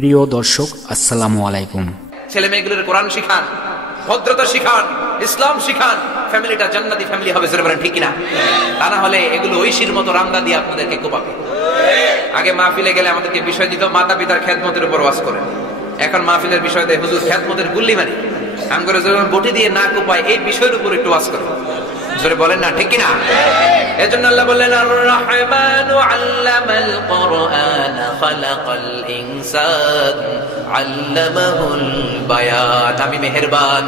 প্রিয় দর্শক, আসসালামু আলাইকুম। ছেলে মেয়েগুলোর কোরআন শিখান, ভদ্রতা শিখান, ইসলাম শিখান, ফ্যামিলিটা জান্নাতি ফ্যামিলি হবে। জোরে বলেন ঠিক কিনা? তা না হলে এগুলো ঐশীর মতো রামদা দিয়ে আপনাদেরকে কোপাবে। আগে মাহফিলে গেলে আমাদেরকে বিষয় দিত মাতা পিতার খেদমতের উপর ওয়াজ করেন। এখন মাহফিলের বিষয় দেয় হুজুর খেদমতের গুল্লি মারি, আঙ্গুরে জোরে বটি দিয়ে না কোপায়, এই বিষয়ের উপর একটু ওয়াজ করেন। জোরে বলেন না ঠিক কিনা? এজন্য আল্লাহ বললেন আর রহমানু আল্লামাল কুরআন খালাকাল ইনসান আল্লামাহুল বায়ান। আমি মেহেরবান,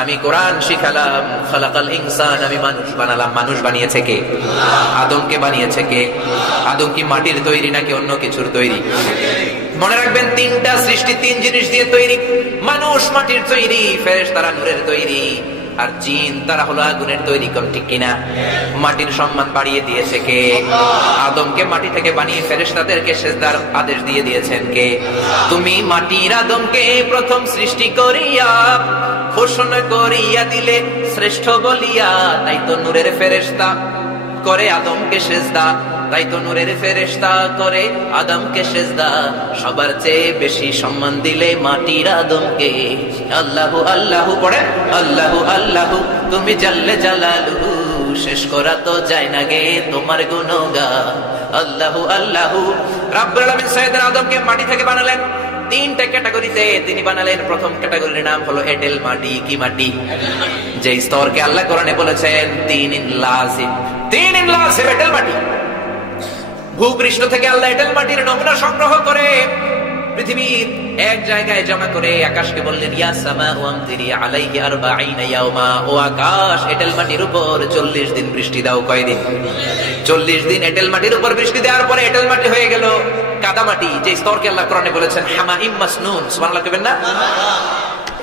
আমি কোরআন শিখালাম। খালাকাল ইনসান, আমি মানুষ বানালাম। মানুষ বানিয়েছে কে? আদমকে বানিয়েছে কে? আদম কি মাটির তৈরি নাকি অন্য কিছুর তৈরি? মনে রাখবেন, তিনটা সৃষ্টি তিন জিনিস দিয়ে তৈরি। মানুষ মাটির তৈরি, ফেরেশতারা নূরের তৈরি, আর জিন তারা হলো আগুনের তৈরি। কম ঠিক কিনা? মাটির সম্মান বাড়িয়ে দিয়েছে কে? আদমকে মাটি থেকে বানিয়ে ফেরেশতাদেরকে সিজদার আদেশ দিয়ে দিয়েছেন কে? তুমি মাটির আদমকে প্রথম সৃষ্টি করিয়া ঘোষণা করিয়া দিলে শ্রেষ্ঠ বলিয়া, তাই তো নূরের ফেরেশতা করে আদমকে সিজদা, তাই তো নূরের ফেরেশতা করে আদমকে সিজদা। সবার চেয়ে বেশি সম্মান দিলে মাটির আদমকে। আল্লাহু আল্লাহু পড়ে, আল্লাহু আল্লাহু, তুমি জাল্লে জালালুহু, শেষ করা তো যায় না গে তোমার গুণগান। আল্লাহু আল্লাহু। রাব্বুল আলামিন সাইয়েদনা আদমকে মাটি থেকে বানালেন। তিনটা ক্যাটাগরিতে তিনি বানালেন। প্রথম ক্যাটাগরির নাম হলো এঁটেল মাটি। কি মাটি? যে স্তরকে আল্লাহ কোরআনে বলেছেন তিন ইন লাযিব, তিন ইন লাযিব, এঁটেল মাটি। ভূপৃষ্ঠ থেকে আল্লাহ এঁটেল মাটির নমুনা সংগ্রহ করে পৃথিবীর এক জায়গায় জমা করে আকাশকে বললেন ইয়া সামাউ আমতিরি আলাইহি 40 ইয়াওমা, ও আকাশ এঁটেল মাটির উপর 40 দিন বৃষ্টি দাও। কয়দিন? 40 দিন এঁটেল মাটির উপর বৃষ্টি দেওয়ার পরে এঁটেল মাটি হয়ে গেল কাদামাটি, যে স্তরকে আল্লাহ কোরআনে বলেছেন হামাইম মাসনুন। সুবহানাল্লাহ কইবেন না?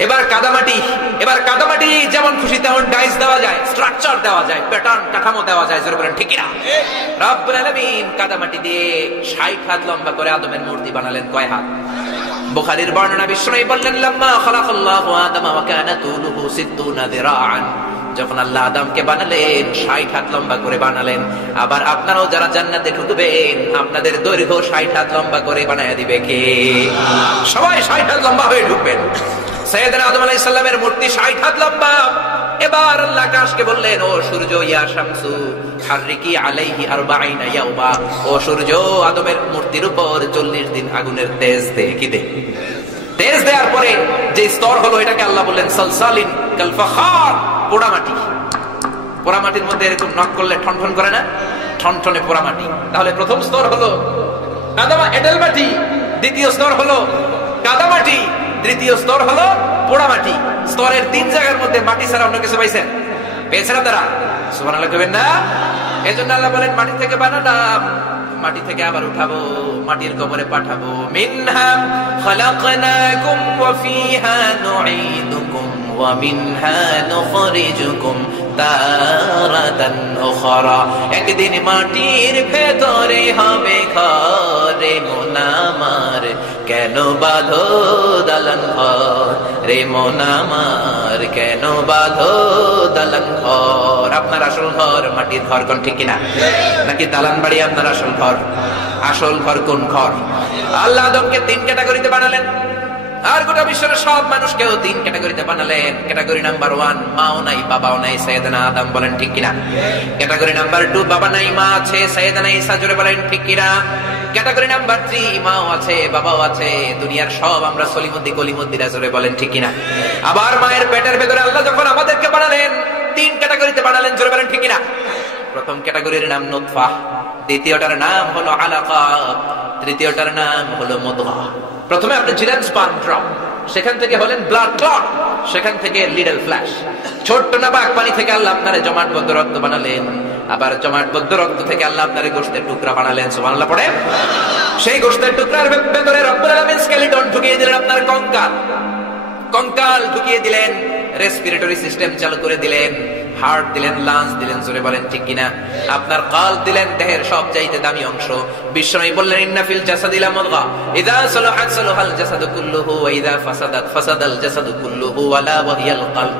এবার কাদামাটি, এবার কাদামাটি যেমন খুশি তেমন ডাইস দেওয়া যায়, স্ট্রাকচার দেওয়া যায়, প্যাটার্ন কাঠামো দেওয়া যায়। জোরে বলেন ঠিক কিনা? রব্বুল আলামিন কাদামাটি দিয়ে 60 হাত লম্বা করে আদমের মূর্তি বানালেন। কয় হাত? বুখারীর বর্ণনা, বিশ্বনবী বললেন লাম্মা খালাকাল্লাহু আদামা ওয়া কানা তুলুহু 60 যিরাআন। যখন আল্লাহ আদমকে বানালেন 60 হাত লম্বা করে বানালেন। আবার আপনারাও যারা জান্নাতে ঢুকবেন আপনাদের দৈর্ঘ্য 60 হাত লম্বা করে বানায়া দিবে কে? সবাই 60 হাত লম্বা হয়ে ঢুকবেন। সাইয়েদনা আদম আলাইহিস সালামের মূর্তি 60 হাত লম্বা। এবার আল্লাহ আকাশকে বললেন ও সূর্য, ইয়া শামসু হাররিকি আলাইহি 40 ইয়াওমা, ও সূর্য আদমের মূর্তির উপর 40 দিন আগুনের তেজ দে। কি দে? তেজ দেওয়ার পরে যে স্তর হলো এটাকে আল্লাহ বললেন সালসালিন কাল ফাখার, পোড়ামাটি। পোড়ামাটির মধ্যে এরকম নক করলে ঠনঠন করে না? ঠনঠনে পোড়ামাটি। তাহলে প্রথম স্তর হলো এঁটেল মাটি, দ্বিতীয় স্তর হলো কাদামাটি, তৃতীয় স্তর হলো পোড়ামাটি। স্তরের 3 জায়গার মধ্যে মাটি ছাড়া অন্য কিছু পাইছেন? পেয়েছেন আপনারা? সুবহানাল্লাহ কইবেন না? এজন্য আল্লাহ বলেন মাটি থেকে বানালাম, মাটি থেকে আবার উঠাবো, মাটির কবরে পাঠাবো। মিনহা খালাকনাকুম ওয়া ফিহা নুঈদুকুম ওয়া মিনহা নুখরিজুকুম তারাতান উখরা। একদিন মাটির ভেতরে হবে ঘরে মন আমার, কেন বাঁধো দালান ঘর রে মন আমার, কেন বাঁধো দালান ঘর। আপনার আসল ঘর মাটির ঘর। কোন ঠিক কিনা? নাকি দালান বাড়ি আপনার আসল ঘর? আসল ঘর কোন ঘর? আল্লাহ আদমকে 3 ক্যাটাগরিতে বানালেন, আর গোটা বিশ্বের সব মানুষকেও 3 ক্যাটাগরিতে বানালেন। ক্যাটাগরি নাম্বার 1, মাও নাই বাবাও নাই, সাইয়েদনা আদম। বলেন ঠিক কিনা? ক্যাটাগরি নাম্বার 2, বাবা নাই মা আছে, সাইয়েদনা ঈসা। জোরে বলেন ঠিক কিনা? ক্যাটাগরি নাম্বার 3, মাও আছে বাবাও আছে, দুনিয়ার সব আমরা সলিমুদ্দি কলিমুদ্দিরা। জোরে বলেন ঠিক কিনা? আবার মায়ের পেটের ভেতরে আল্লাহ যখন আমাদেরকে বানালেন 3 ক্যাটাগরিতে বানালেন। জোরে বলেন ঠিক কিনা? প্রথম ক্যাটাগরির নাম নুতফা, দ্বিতীয়টার নাম হলো আলাকা, তৃতীয়টার নাম হলো মুদগা। প্রথমে আপনি ছিলেন স্পার্ম ড্রপ, সেখান থেকে হলেন ব্লাড ক্লট, সেখান থেকে লিডল ফ্ল্যাশ। ছোট্ট নাবাক পানি থেকে আল্লাহ আপনারে জমাটবদ্ধ রক্ত বানালেন, আবার জমাটবদ্ধ রক্ত থেকে আল্লাহ আপনারে গোশতের টুকরা বানালেন। সুবহানাল্লাহ পড়ে। সেই গোশতের টুকরার ভেতরে রব্বুল আলামিন স্কেলিটন ঢুকিয়ে দিলেন, আপনার কঙ্কাল ঢুকিয়ে দিলেন, রেসপিরেটরি সিস্টেম চালু করে দিলেন, হার্ট দিলেন, লাংস দিলেন। জোরে বলেন ঠিক কিনা? আপনার কাল্ব দিলেন, দেহের সবচাইতে দামি অংশ। বিশ্বনবী বললেন ইন্না ফিল জাসাদি লামুদগা ইযা সালাহাত সালাহাল জাসাদু কুল্লুহু ওয়া ইযা ফাসাদাত ফাসাদাল জাসাদু কুল্লুহু ওয়ালা ওয়াহিয়াল কলব।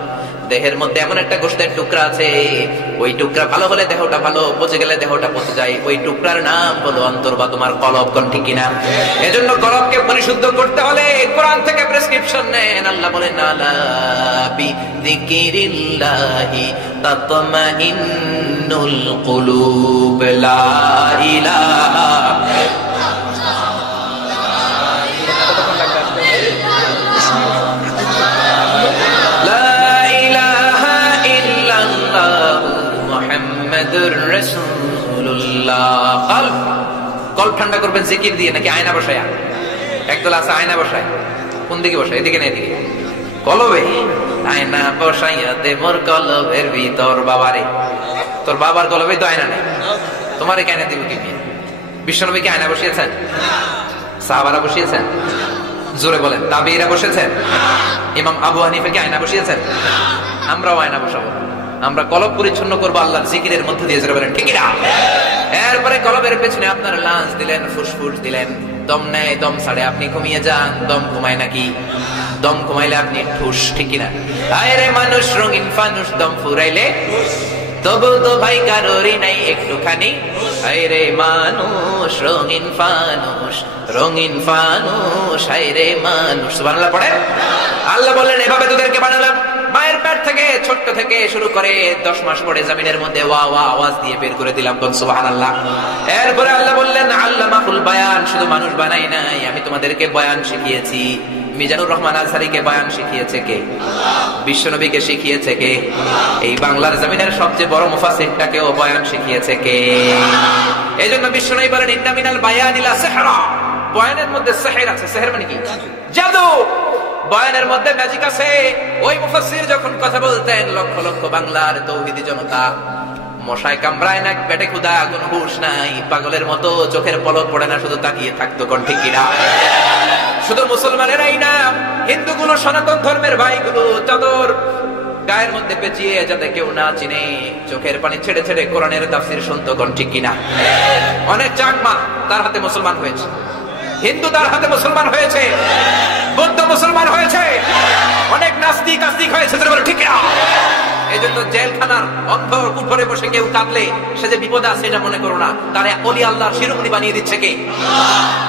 দেহের মধ্যে এমন একটা গোশতের টুকরা আছে, ওই টুকরা ভালো হলে দেহটা ভালো, পচে গেলে দেহটা পচে যায়। ওই টুকরার নাম হলো অন্তর বা তোমার কলব। কোন ঠিক কিনা? এজন্য কলবকে পরিশুদ্ধ করতে হলে কোরআন থেকে প্রেসক্রিপশন নেন। আল্লাহ বলেন আলা বিযিকিরিল্লাহি তাতমাইন্নুল কুলুব। লা ইলাহা কল ঠান্ডা করবেন জিকির দিয়ে নাকি আয়না বসায়া? একদল আছে আয়না বসায়। কোন দিকে বসায়? এদিকে না এদিকে? কলবে আয়না বসাইয়া দেবর কলবের ভিতর। বাবারে, তোর বাবার কলবে তো আয়না নেই, তোমার আয়না দিব কি? বিশ্বনবী কি আয়না বসিয়েছেন? সাহাবারা বসিয়েছেন? জোরে বলেন। তাবিঈরা বসেছেন? ইমাম আবু হানিফা কি আয়না বসিয়েছেন? আমরাও আয়না বসাবো। আমরা কলব পরিচ্ছন্ন করবো আল্লাহর জিকিরের মধ্যে দিয়ে। জোরে বলেন ঠিক না? এরপরে কলবের পেছনে আপনার লাঞ্চ দিলেন, ফুসফুস দিলেন, দম নেয় দম ছাড়ে, আপনি ঘুমিয়ে যান। দম ঘুমায় নাকি? দম ঘুমাইলে আপনি ঠুস। ঠিক কিনা? আরে মানুষ রঙিন ফানুস, দম ফুরাইলে তবু তো ভাই কারোরই নাই একটুখানি। আরে মানুষ রঙিন ফানুস, রঙিন ফানুস, আরে মানুষ। সুবহানাল্লাহ পড়ে। আল্লাহ বললেন এভাবে তোদেরকে বানালাম। মায়ের পেট থেকে ছোট্ট থেকে শুরু করে 10 মাস পরে জমিনের মধ্যে ওয়া ওয়া আওয়াজ দিয়ে বের করে দিলাম। কোন সুবহানাল্লাহ। এরপরে আল্লাহ বললেন আল্লামাহুল বায়ান, শুধু মানুষ বানাই নাই, আমি তোমাদেরকে বয়ান শিখিয়েছি। মিজানুর রহমান আজহারীকে বয়ান শিখিয়েছে কে? বিশ্বনবীকে শিখিয়েছে কে? এই বাংলার জমিনের সবচেয়ে বড় মুফাসসিরটাকেও বয়ান শিখিয়েছে কে? এইজন্য বিশ্বনবী বলেন ইন্না মিনাল বায়ানি লা সিহরা, বয়ানের মধ্যে সিহর আছে। সিহর মানে কি? জাদু। বয়ানের মধ্যে ম্যাজিক আছে। ওই মুফাসসির যখন কথা বলতেন, লক্ষ লক্ষ বাংলার তৌহিদি জনতা মশায় কামড়ায় না, পেটে ক্ষুধা, কোনো হুঁশ নাই, পাগলের মতো চোখের পলক পড়ে না, শুধু তাকিয়ে থাকতো। কোন ঠিক কিনা? শুধু মুসলমানেরাই না, হিন্দুগুলো, সনাতন ধর্মের ভাইগুলো চাদর গায়ের মধ্যে পেঁচিয়ে যাতে কেউ না চিনে চোখের পানি ছেড়ে ছেড়ে কোরআনের তাফসীর শুনতো। কোন ঠিক কিনা? অনেক চাকমা তার হাতে মুসলমান হয়েছে, হিন্দু তার হাতে মুসলমান হয়েছে, বৌদ্ধ মুসলমান হয়েছে, অনেক নাস্তিক আস্তিক হয়েছে। ঠিক না? এই জন্য জেলখানার অন্ধ কুঠরে বসে কেউ কাঁদলে সে যে বিপদে আছে এটা মনে করো না, তারে ওলি আল্লাহর শিরোমণি বানিয়ে দিচ্ছে কে?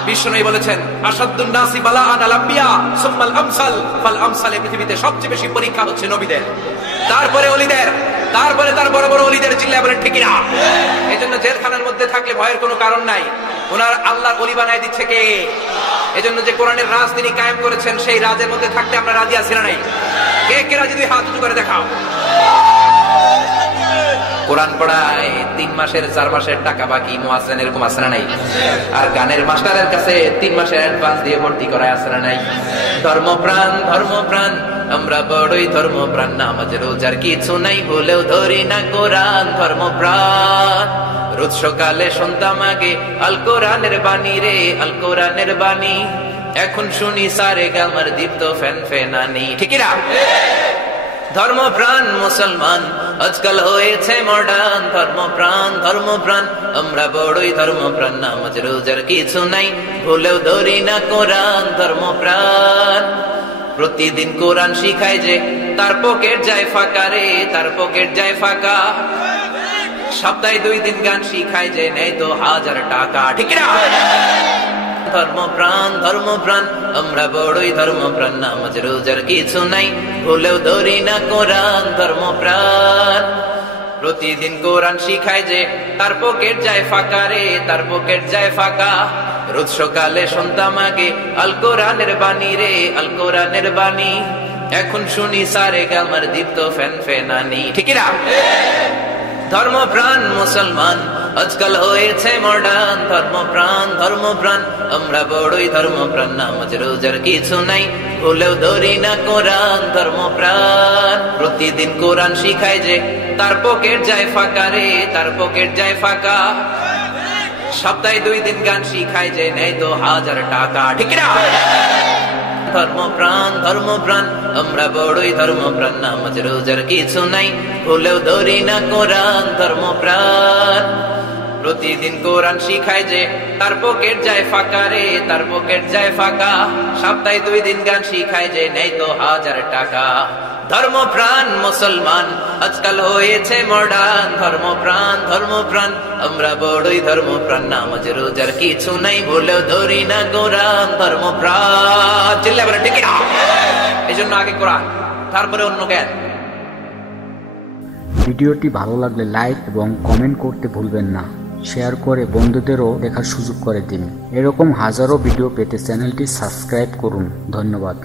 বিশ্বনবী বলেছেন আসাদুন নাসি বালাআন আল আম্বিয়া সুম্মাল আমসাল ফাল আমসাল। পৃথিবীতে সবচেয়ে বেশি পরীক্ষা হচ্ছে নবীদের, তারপরে ওলিদের, তারপরে তার বড় বড় ওলিদের। চিল্লায় বলেন ঠিক না? এই জন্য জেলখানার মধ্যে থাকলে ভয়ের কোনো কারণ নাই, ওনার আল্লাহর ওলি বানায় দিচ্ছে কে? এজন্য যে কোরআনের রাজ তিনি কায়েম করেছেন, সেই রাজের মধ্যে থাকতে আমরা রাজি আছি না নাই? কে কে রাজি? দুই হাত উঁচু করে দেখাও। কোরআন পড়ায় 3 মাসের 4 মাসের টাকা বাকি মুয়াজ্জিন, এরকম আছে না নাই? আর গানের মাস্টারের কাছে 3 মাসের অ্যাডভান্স দিয়ে ভর্তি করায় আছে না নাই? ধর্মপ্রাণ, ধর্মপ্রাণ, আমরা বড়ই ধর্মপ্রাণ, নামাজ রোজার কিছু নাই, বলেও ধরি না কোরআন। ধর্মপ্রাণ, রোজ সকালে শুনতাম আগে আল কোরআনের বাণী রে, আল কোরআনের বাণী, এখন শুনি সারে গামার দীপ্ত ফ্যান ফেনানি। ঠিক না? ধর্মপ্রাণ মুসলমান আজকাল হয়েছে মডার্ন। ধর্মপ্রাণ, ধর্মপ্রাণ, আমরা বড়ই ধর্মপ্রাণ, নামাজ রোজার কিছু নাই, ভুলেও ধরি না কোরআন। ধর্মপ্রাণ, প্রতিদিন কোরআন শিখায় যে তার পকেট যায় ফাঁকা রে, তার পকেট যায় ফাঁকা। সপ্তাহে 2 দিন গান শিখায় যে নেই তো 1000 টাকা। ঠিক না? ধর্মপ্রাণ, ধর্মপ্রাণ, আমরা বড়ই ধর্মপ্রাণ, নামাজ রোজার কিছু নাই, ভুলেও ধরি না কোরআন। ধর্মপ্রাণ, প্রতিদিন কোরআন শিখায় যে তার পকেট যায় ফাঁকা রে, তার পকেট যায় ফাঁকা। রোজ সকালে শুনতাম আগে আল কোরআনের বাণী রে, আল কোরআনের বাণী, এখন শুনি সারে গামার দীপ্ত ফ্যান ফেনানি। ঠিক না? ধর্মপ্রাণ মুসলমান আজকাল হয়েছে মডার্ন। ধর্মপ্রাণ, ধর্মপ্রাণ, আমরা বড়ই ধর্মপ্রাণ, নামাজ রোজার কিছু নাই, ভুলেও ধরি না কোরআন। ধর্মপ্রাণ, প্রতিদিন কোরআন শিখায় যে তার পকেট যায় ফাঁকা রে, তার পকেট যায় ফাঁকা। সপ্তাহে 2 দিন গান শিখায় যে নেই তো 1000 টাকা। ঠিক না? ধর্মপ্রাণ, ধর্মপ্রাণ, আমরা বড়ই ধর্মপ্রাণ, নামাজ রোজার কিছু নাই, ভুলেও ধরি না কোরআন। ধর্মপ্রাণ, প্রতিদিন কোরআন শিখায় যে তার পকেট যায় ফাঁকা রে, তার পকেট যায় ফাঁকা। সপ্তাহে 2 দিন গান শিখায় যে নেই তো 1000 টাকা। ধর্মপ্রাণ মুসলমান আজকাল হয়েছে মডার্ন। ধর্মপ্রাণ আমরা বড়ই ধর্মপ্রাণ, নামাজ রোজার কিছু নাই বলেও ধরি না কোরআন। ধর্মপ্রাণ চিল্লা বলে ঠিক না? এই জন্য আগে কোরআন, তারপরে অন্য জ্ঞান। ভিডিওটি ভালো লাগলে লাইক এবং কমেন্ট করতে ভুলবেন না। শেয়ার করে বন্ধুদেরও দেখার সুযোগ করে দিন। এরকম হাজারো ভিডিও পেতে চ্যানেলটি সাবস্ক্রাইব করুন। ধন্যবাদ।